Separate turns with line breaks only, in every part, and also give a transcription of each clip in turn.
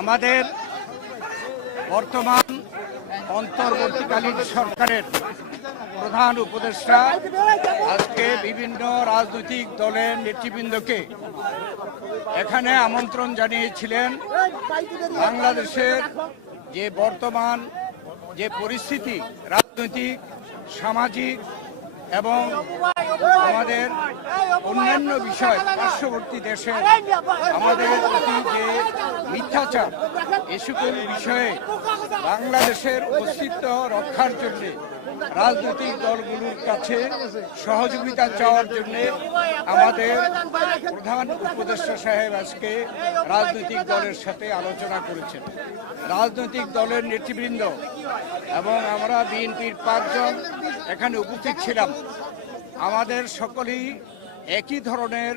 আমাদের বর্তমান অন্তর্বর্তীকালীন সরকারের প্রধান উপদেষ্টা আজকে বিভিন্ন রাজনৈতিক দলের নেতৃবৃন্দকে এখানে আমন্ত্রণ জানিয়েছিলেন। বাংলাদেশের যে বর্তমান যে পরিস্থিতি, রাজনৈতিক, সামাজিক এবং আমাদের অন্যান্য বিষয়, পার্শ্ববর্তী দেশের আমাদের প্রতি যে মিথ্যাচার, এ সকল বিষয়ে বাংলাদেশের অস্তিত্ব রক্ষার জন্য, রাজনৈতিক দলগুলোর কাছে সহযোগিতা চাওয়ার জন্য আমাদের প্রধান উপদেষ্টা সাহেব আজকে রাজনৈতিক দলের সাথে আলোচনা করেছেন। রাজনৈতিক দলের নেতৃবৃন্দ এবং আমরা বিএনপির পাঁচজন এখানে উপস্থিত ছিলাম। আমাদের সকলেই একই ধরনের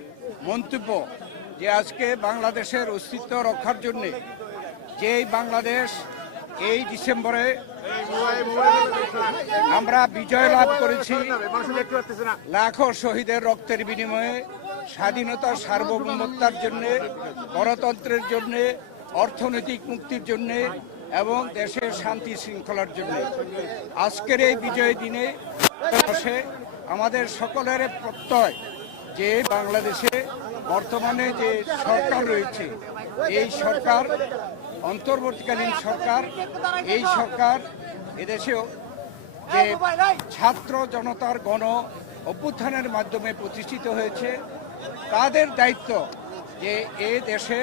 মন্তব্য যে আজকে বাংলাদেশের অস্তিত্ব রক্ষার জন্যে যেই বাংলাদেশ এই ডিসেম্বরে আমরা বিজয় লাভ করেছি, লাখো শহীদের রক্তের বিনিময়ে স্বাধীনতা, সার্বভৌমত্বার জন্য, গণতন্ত্রের জন্য, অর্থনৈতিক মুক্তির জন্য এবং দেশের শান্তি শৃঙ্খলার জন্য। আজকের এই বিজয় দিনে আমাদের সকলের প্রত্যয় যে বাংলাদেশে বর্তমানে যে সরকার রয়েছে, এই সরকার, অন্তর্বর্তীকালীন সরকার, এই সরকার এদেশেও যে ছাত্র জনতার গণ অভ্যুত্থানের মাধ্যমে প্রতিষ্ঠিত হয়েছে, তাদের দায়িত্ব যে এ দেশে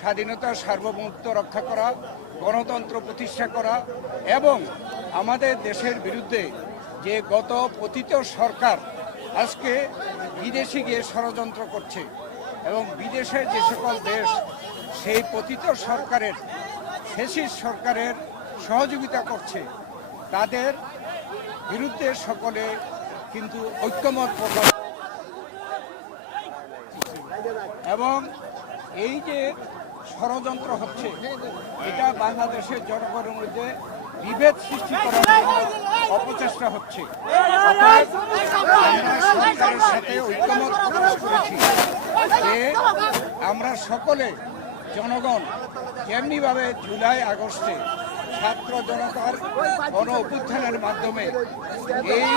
স্বাধীনতা সার্বভৌমত্ব রক্ষা করা গণতন্ত্র প্রতিষ্ঠা করা এবং আমাদের দেশের বিরুদ্ধে যে গত পতিত সরকার আজকে বিদেশে গিয়ে ষড়যন্ত্র করছে এবং বিদেশের যে সকল দেশ, সেই পতিত সরকারের ফেসিস সরকারের সহযোগিতা করছে, তাদের বিরুদ্ধে সকলে কিন্তু ঐক্যমত প্রকাশ এবং এই যে ষড়যন্ত্র হচ্ছে, এটা বাংলাদেশের জনগণের মধ্যে বিভেদ সৃষ্টি করার অপচেষ্টা হচ্ছে। আমরা সরকারের সাথে আমরা সকলে জনগণ যেমনিভাবে জুলাই আগস্টে ছাত্র জনতার গণ অভ্যুত্থানের মাধ্যমে এই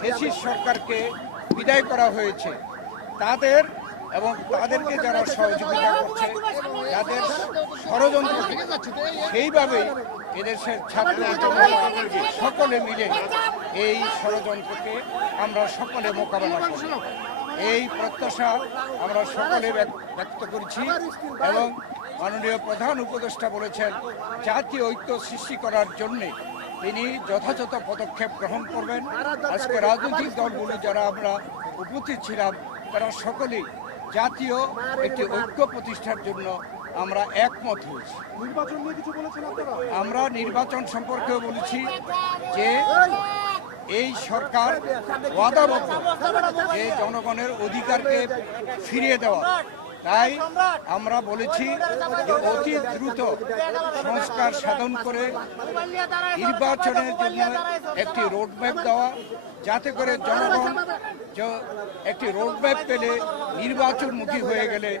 ফেসিস সরকারকে বিদায় করা হয়েছে, তাদের এবং তাদেরকে যারা সহযোগিতা করছে যাদের ষড়যন্ত্রকে সেইভাবেই এদেশের ছাত্র সকলে মিলে এই ষড়যন্ত্রকে আমরা সকলে মোকাবেলা করব। এই প্রত্যাশা আমরা সকলে ব্যক- ব্যক্ত করছি এবং মাননীয় প্রধান উপদেষ্টা বলেছেন জাতীয় ঐক্য সৃষ্টি করার জন্যে তিনি যথাযথ পদক্ষেপ গ্রহণ করবেন। আজকে রাজনৈতিক দলগুলো যারা আমরা উপস্থিত ছিলাম তারা সকলেই জাতীয় একটি ঐক্য প্রতিষ্ঠার জন্য আমরা একমত হয়েছি।
নির্বাচন নিয়ে কিছু বলেছেন আপনারা?
আমরা নির্বাচন সম্পর্কেও বলেছি যে এই সরকার ওয়াদাবদ্ধ যে জনগণের অধিকারকে ফিরিয়ে দেওয়া। তাই আমরা বলেছি যে অতি দ্রুত সংস্কার সাধন করে নির্বাচনের জন্য একটি রোডম্যাপ দেওয়া যাতে করে জনগণ একটি রোডম্যাপ পেলে নির্বাচনমুখী হয়ে গেলে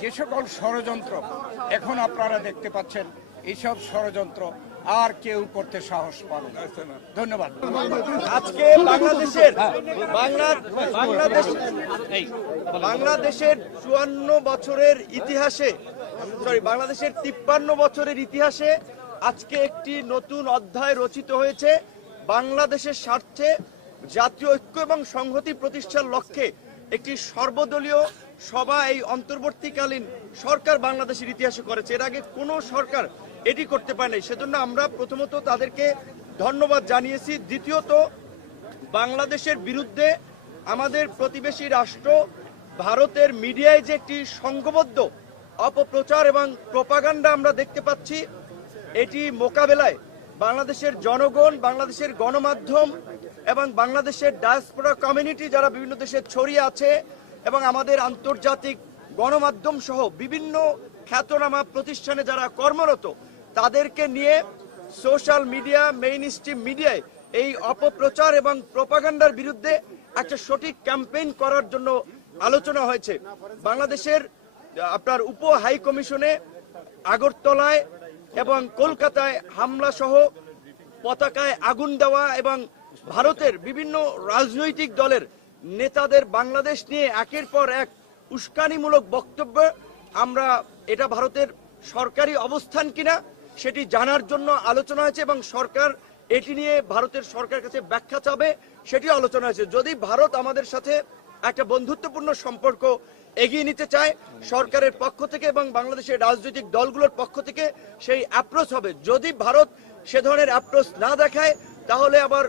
যে সকল ষড়যন্ত্র এখন আপনারা দেখতে পাচ্ছেন, এইসব ষড়যন্ত্র আর কেউ করতে সাহস পাবে ধন্যবাদ।
আজকে বাংলাদেশের বাংলাদেশ বাংলাদেশের চুয়ান্ন বছরের ইতিহাসে সরি বাংলাদেশের তিপ্পান্ন বছরের ইতিহাসে আজকে একটি নতুন অধ্যায় রচিত হয়েছে। বাংলাদেশের স্বার্থে জাতীয় ঐক্য এবং সংহতি প্রতিষ্ঠার লক্ষ্যে একটি সর্বদলীয় সভা এই অন্তর্বর্তীকালীন সরকার বাংলাদেশের ইতিহাসে করেছে। এর আগে কোনো সরকার এটি করতে পারে নাই। সেজন্য আমরা প্রথমত তাদেরকে ধন্যবাদ জানিয়েছি। দ্বিতীয়ত, বাংলাদেশের বিরুদ্ধে আমাদের প্রতিবেশী রাষ্ট্র ভারতের মিডিয়ায় যে একটি সংঘবদ্ধ অপপ্রচার এবং প্রপাগান্ডা আমরা দেখতে পাচ্ছি, এটি মোকাবেলায় বাংলাদেশের জনগণ, বাংলাদেশের গণমাধ্যম এবং বাংলাদেশের ডায়াসপোরা কমিউনিটি যারা বিভিন্ন দেশে ছড়িয়ে আছে এবং আমাদের আন্তর্জাতিক গণমাধ্যম সহ বিভিন্ন খ্যাতনামা প্রতিষ্ঠানে যারা কর্মরত, তাদেরকে নিয়ে সোশ্যাল মিডিয়া মেইন স্ট্রিম মিডিয়ায় এই অপপ্রচার এবং প্রপাগান্ডার বিরুদ্ধে একটা সঠিক ক্যাম্পেইন করার জন্য আলোচনা হয়েছে। বাংলাদেশের, আপনার উপ হাই কমিশনে আগরতলায় এবং কলকাতায় হামলা সহ পতাকায় আগুন দেওয়া এবং ভারতের বিভিন্ন রাজনৈতিক দলের নেতাদের বাংলাদেশ নিয়ে একের পর এক উস্কানিমূলক বক্তব্য। আমরা এটা ভারতের সরকারি অবস্থান কিনা সেটি জানার জন্য আলোচনা হয়েছে এবং সরকার এটি নিয়ে ভারতের সরকারের কাছে ব্যাখ্যা চাবে সেটিও আলোচনা হয়েছে। যদি ভারত আমাদের সাথে একটা বন্ধুত্বপূর্ণ সম্পর্ক এগিয়ে নিতে চায়, সরকারের পক্ষ থেকে এবং বাংলাদেশের রাজনৈতিক দলগুলোর পক্ষ থেকে সেই অ্যাপ্রোচ হবে। যদি ভারত সে ধরনের অ্যাপ্রোচ না দেখায়, তাহলে আবার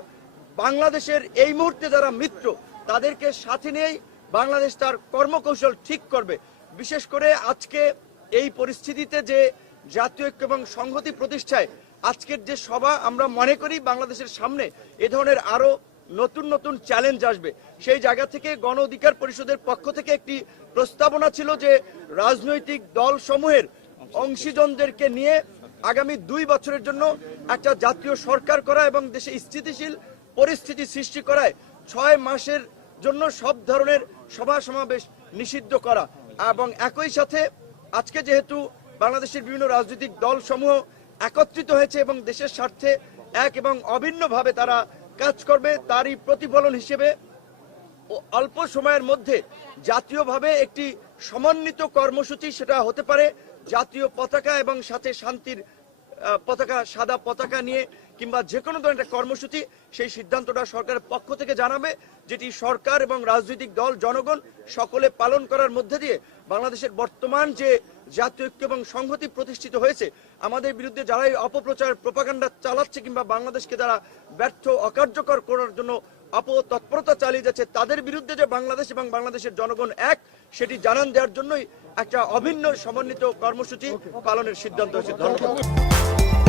বাংলাদেশের এই মুহূর্তে যারা মিত্র, তাদেরকে সাথে নিয়েই বাংলাদেশ তার কর্মকৌশল ঠিক করবে। বিশেষ করে আজকে এই পরিস্থিতিতে যে জাতীয় ঐক্য এবং সংহতি প্রতিষ্ঠায় আজকের যে সভা, আমরা মনে করি বাংলাদেশের সামনে এ ধরনের আরও নতুন নতুন চ্যালেঞ্জ আসবে। সেই জায়গা থেকে গণ অধিকার পরিষদের পক্ষ থেকে একটি প্রস্তাবনা ছিল যে রাজনৈতিক দল সমূহের অংশীজনদেরকে নিয়ে আগামী দুই বছরের জন্য একটা জাতীয় সরকার করা এবং দেশে স্থিতিশীল পরিস্থিতি সৃষ্টি করায় ছয় মাসের জন্য সব ধরনের সভা সমাবেশ নিষিদ্ধ করা এবং একই সাথে আজকে যেহেতু বাংলাদেশের বিভিন্ন রাজনৈতিক দল সমূহ একত্রিত হয়েছে এবং দেশের স্বার্থে এক এবং অভিন্নভাবে তারা কাজ করবে, তারই প্রতিফলন হিসেবে অল্প সময়ের মধ্যে জাতীয়ভাবে একটি সমন্বিত কর্মসূচি সেটা হতে পারে, জাতীয় পতাকা এবং সাথে শান্তির পতাকা, সাদা পতাকা নিয়ে কিংবা যে কোনো ধরনের একটা কর্মসূচি, সেই সিদ্ধান্তটা সরকারের পক্ষ থেকে জানাবে, যেটি সরকার এবং রাজনৈতিক দল, জনগণ সকলে পালন করার মধ্যে দিয়ে বাংলাদেশের বর্তমান যে জাতীয় ঐক্য এবং সংহতি প্রতিষ্ঠিত হয়েছে, আমাদের বিরুদ্ধে যারা এই অপপ্রচার, প্রপাগান্ডা চালাচ্ছে কিংবা বাংলাদেশকে যারা ব্যর্থ, অকার্যকর করার জন্য অপতৎপরতা চালিয়ে যাচ্ছে, তাদের বিরুদ্ধে যে বাংলাদেশ এবং বাংলাদেশের জনগণ এক সেটি জানান দেওয়ার জন্যই একটা অভিন্ন সমন্বিত কর্মসূচি পালনের সিদ্ধান্ত হয়েছে। ধন্যবাদ।